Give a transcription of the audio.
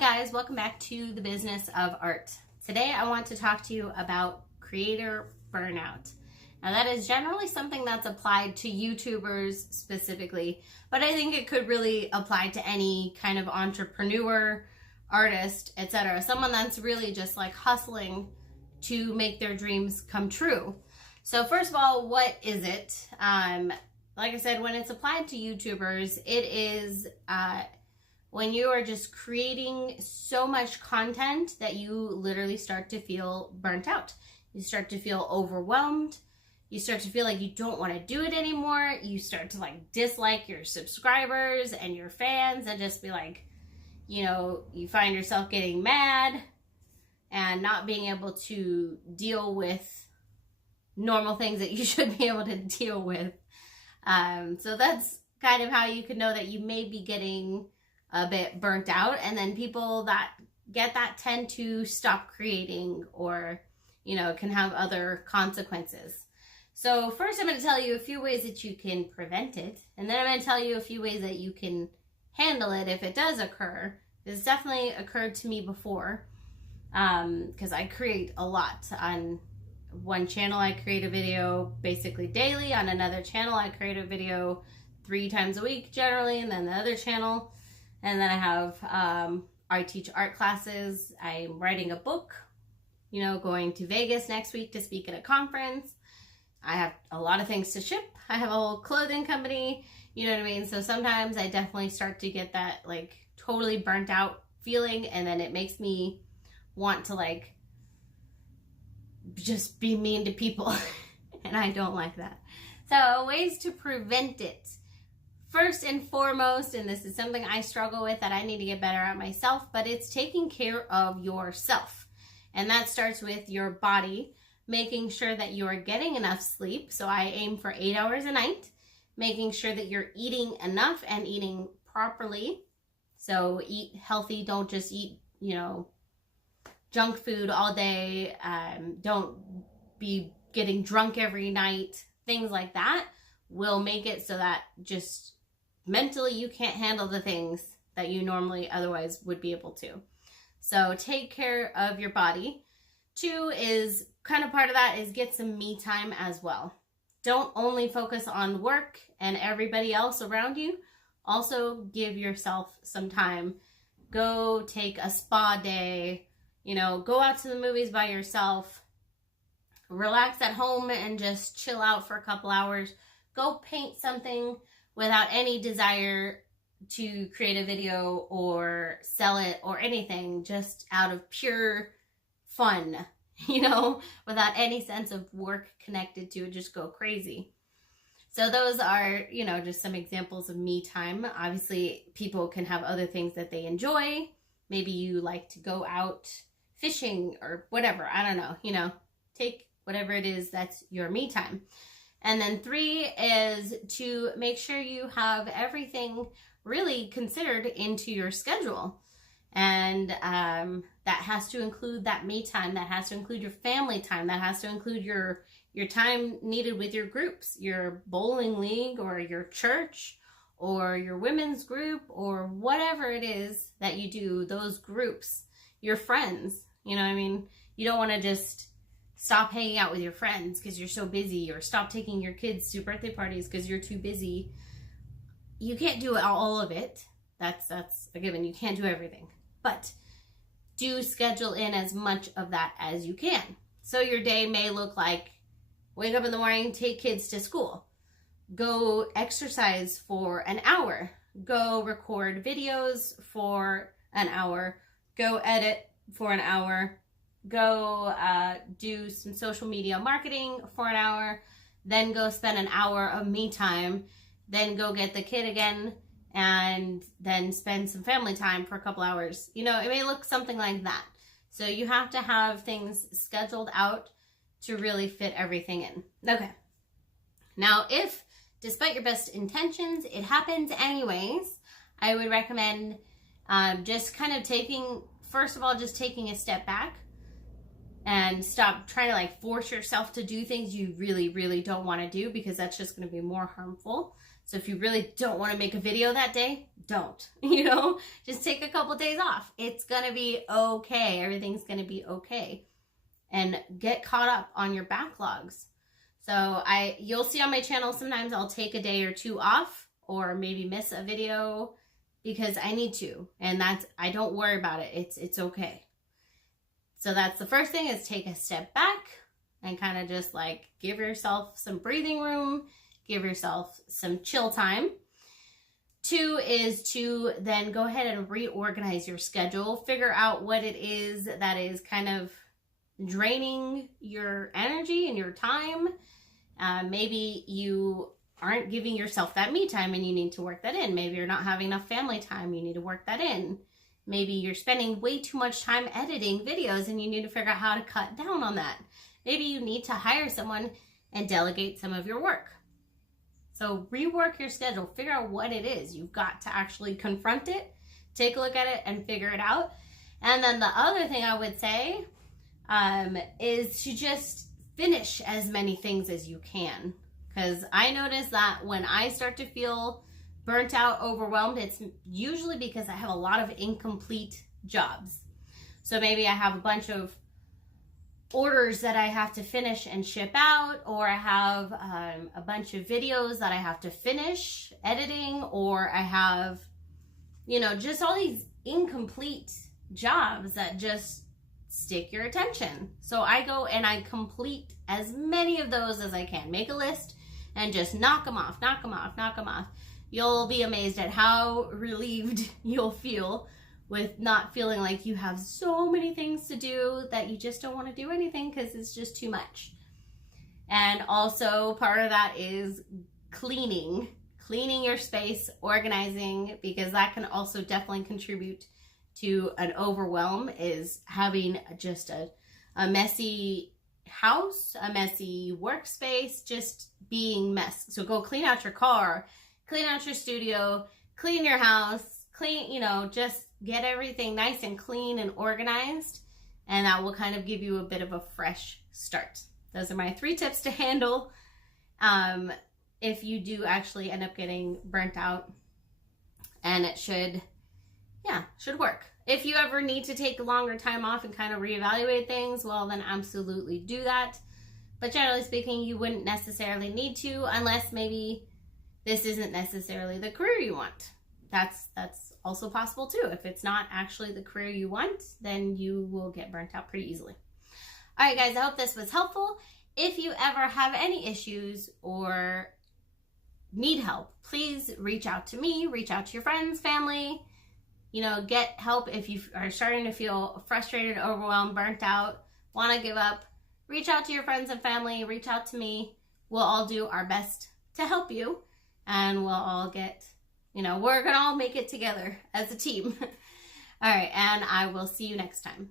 guys, welcome back to the business of art. Today I want to talk to you about creator burnout. Now that is generally something that's applied to YouTubers specifically, but I think it could really apply to any kind of entrepreneur, artist, etc. Someone that's really just like hustling to make their dreams come true. So first of all, what is it? Like I said, when it's applied to YouTubers, it is when you are just creating so much content that you literally start to feel burnt out. You start to feel overwhelmed. You start to feel like you don't want to do it anymore. You start to like dislike your subscribers and your fans and just be like, you know, you find yourself getting mad and not being able to deal with normal things that you should be able to deal with. So that's kind of how you can know that you may be getting a bit burnt out, and then people that get that tend to stop creating or, you know, can have other consequences. So first I'm going to tell you a few ways that you can prevent it, and then I'm going to tell you a few ways that you can handle it if it does occur. It's definitely occurred to me before, because I create a lot. On one channel I create a video basically daily, on another channel I create a video 3 times a week generally, and then the other channel. And then I have, I teach art classes, I'm writing a book, you know, going to Vegas next week to speak at a conference. I have a lot of things to ship. I have a whole clothing company, you know what I mean? So sometimes I definitely start to get that like totally burnt out feeling, and then it makes me want to like just be mean to people. And I don't like that. So ways to prevent it. First and foremost, and this is something I struggle with that I need to get better at myself, but it's taking care of yourself. And that starts with your body, making sure that you are getting enough sleep. So I aim for 8 hours a night, making sure that you're eating enough and eating properly. So eat healthy, don't just eat, you know, junk food all day. Don't be getting drunk every night. Things like that will make it so that just mentally you can't handle the things that you normally otherwise would be able to. So take care of your body. 2 is kind of part of that is get some me time as well. Don't only focus on work and everybody else around you. Also give yourself some time. Go take a spa day, you know, go out to the movies by yourself. Relax at home and just chill out for a couple hours. Go paint something without any desire to create a video or sell it or anything, just out of pure fun, you know, without any sense of work connected to it. Just go crazy. So those are, you know, just some examples of me time. Obviously, people can have other things that they enjoy. Maybe you like to go out fishing or whatever. I don't know, you know, take whatever it is that's your me time. And then 3 is to make sure you have everything really considered into your schedule. And that has to include that me time, that has to include your family time, that has to include your time needed with your groups, your bowling league or your church or your women's group or whatever it is that you do, those groups, your friends, you know what I mean? You don't want to just stop hanging out with your friends because you're so busy, or stop taking your kids to birthday parties because you're too busy. You can't do all of it. That's a given. You can't do everything. But do schedule in as much of that as you can. So your day may look like wake up in the morning, take kids to school, go exercise for an hour, go record videos for an hour, go edit for an hour, go do some social media marketing for an hour, then go spend an hour of me time, then go get the kid again, and then spend some family time for a couple hours. You know, it may look something like that. So you have to have things scheduled out to really fit everything in. Okay. Now, if, despite your best intentions, it happens anyways, I would recommend just kind of taking, first of all, just taking a step back and stop trying to like force yourself to do things you really, really don't want to do, because that's just going to be more harmful. So if you really don't want to make a video that day, don't, you know, just take a couple days off. It's going to be okay. Everything's going to be okay. And get caught up on your backlogs. So you'll see on my channel, sometimes I'll take a day or two off or maybe miss a video because I need to. And I don't worry about it. It's okay. So that's the first thing, is take a step back and kind of just like give yourself some breathing room, give yourself some chill time. 2 is to then go ahead and reorganize your schedule, figure out what it is that is kind of draining your energy and your time. Maybe you aren't giving yourself that me time and you need to work that in. Maybe you're not having enough family time, you need to work that in. Maybe you're spending way too much time editing videos and you need to figure out how to cut down on that. Maybe you need to hire someone and delegate some of your work. So rework your schedule, figure out what it is. You've got to actually confront it, take a look at it and figure it out. And then the other thing I would say is to just finish as many things as you can. Because I notice that when I start to feel burnt out, overwhelmed, it's usually because I have a lot of incomplete jobs. So maybe I have a bunch of orders that I have to finish and ship out, or I have a bunch of videos that I have to finish editing, or I have, you know, just all these incomplete jobs that just stick your attention. So I go and I complete as many of those as I can. Make a list and just knock them off, knock them off, knock them off. You'll be amazed at how relieved you'll feel with not feeling like you have so many things to do that you just don't want to do anything because it's just too much. And also part of that is cleaning your space, organizing, because that can also definitely contribute to an overwhelm, is having just a messy house, a messy workspace, just being mess. So go clean out your car, clean out your studio, clean your house, clean, you know, just get everything nice and clean and organized, and that will kind of give you a bit of a fresh start. Those are my 3 tips to handle if you do actually end up getting burnt out, and it should work. If you ever need to take a longer time off and kind of reevaluate things, well, then absolutely do that. But generally speaking, you wouldn't necessarily need to, unless maybe this isn't necessarily the career you want. That's also possible too. If it's not actually the career you want, then you will get burnt out pretty easily. All right, guys, I hope this was helpful. If you ever have any issues or need help, please reach out to me, reach out to your friends, family, you know, get help if you are starting to feel frustrated, overwhelmed, burnt out, want to give up. Reach out to your friends and family, reach out to me. We'll all do our best to help you, and we'll all get, you know, we're going to all make it together as a team. All right, and I will see you next time.